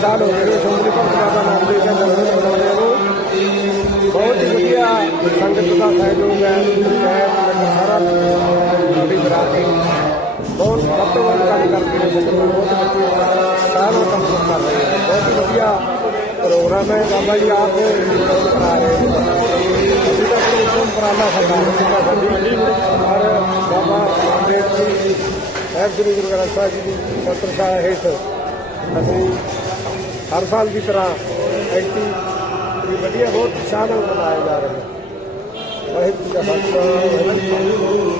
ਸਾਲ ਹੋ ਗਏ ਨੇ ਸ਼੍ਰੋਮਣੀ ਭਗਤ ਨਾਮ ਦੇਵ ਦਾ ਜਨਮ ਮਨਾਉਂਦੇ ਨੂੰ। ਬਹੁਤ ਹੀ ਵਧੀਆ ਸੰਗਤ ਦਾ ਸਹਿਯੋਗ ਹੈ, ਪੰਚਾਇਤ ਨਗਰ ਸਾਰਾ। ਸਾਡੀ ਬਰਾਦਰੀ ਬਹੁਤ ਵੱਧ ਤੋਂ ਵੱਧ ਕੰਮ ਕਰਦੇ ਨੇ ਸੰਗਤ ਬਹੁਤ ਬੱਚੇ ਸਾਰਾ ਕੰਮ ਕਰ ਰਹੇ ਨੇ ਬਹੁਤ ਹੀ ਵਧੀਆ ਪ੍ਰੋਗਰਾਮ ਹੈ, ਬਾਬਾ ਜੀ ਆਪ ਕਰਾ ਰਹੇ ਨੇ। ਅਸੀਂ ਤਾਂ ਆਪਣੇ ਸਰਕਾਰ ਦਾ ਔਰ ਬਾਬਾ ਰਾਮਦੇਵ ਜੀ, ਸਾਹਿਬ ਸ੍ਰੀ ਗੁਰੂ ਗ੍ਰੰਥ ਸਾਹਿਬ ਜੀ ਦੀ ਸਤਿ ਹੇਠ ਅਸੀਂ ਹਰ ਸਾਲ ਦੀ ਤਰ੍ਹਾਂ ਐਂਟੀ ਵੀ ਵਧੀਆ ਬਹੁਤ ਉਤਸ਼ਾਹ ਨਾਲ ਮਨਾਇਆ ਜਾ ਰਿਹਾ ਹੈ। ਵਾਹਿਗੁਰੂ ਜੀ ਕਾ ਖਾਲਸਾ, ਵਾਹਿਗੁਰੂ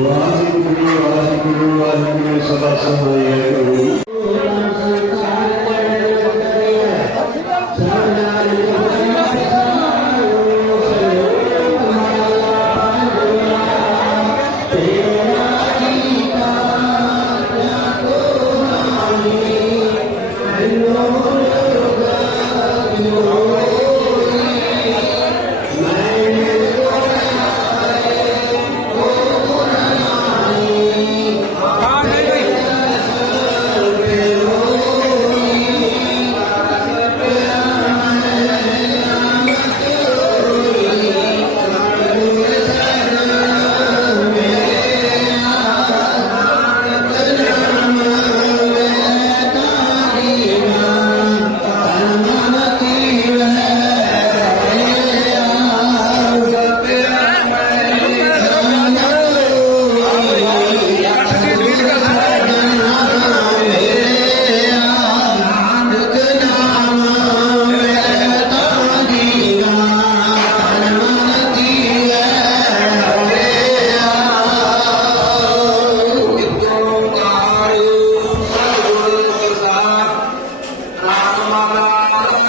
वाहिगुरु वाहिगुरु वाहिगुरु सदा सहाय करो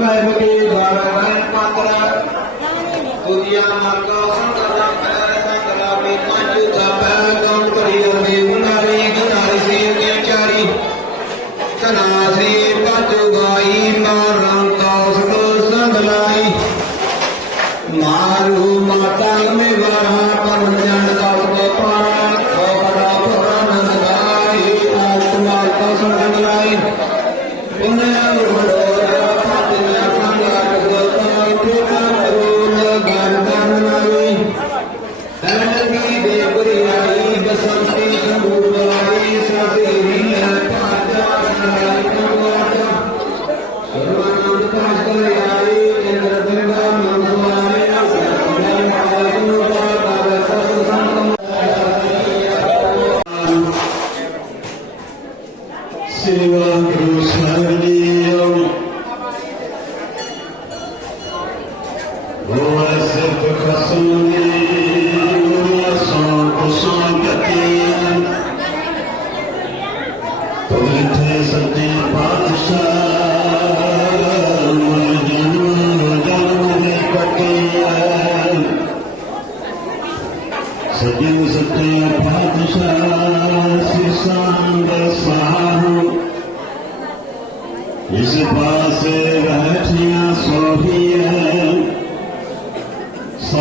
Bapak Ibu, Bapak Ibu, Bapak Ibu, Bapak Ibu, پاسي رهيا سڄو سوڀي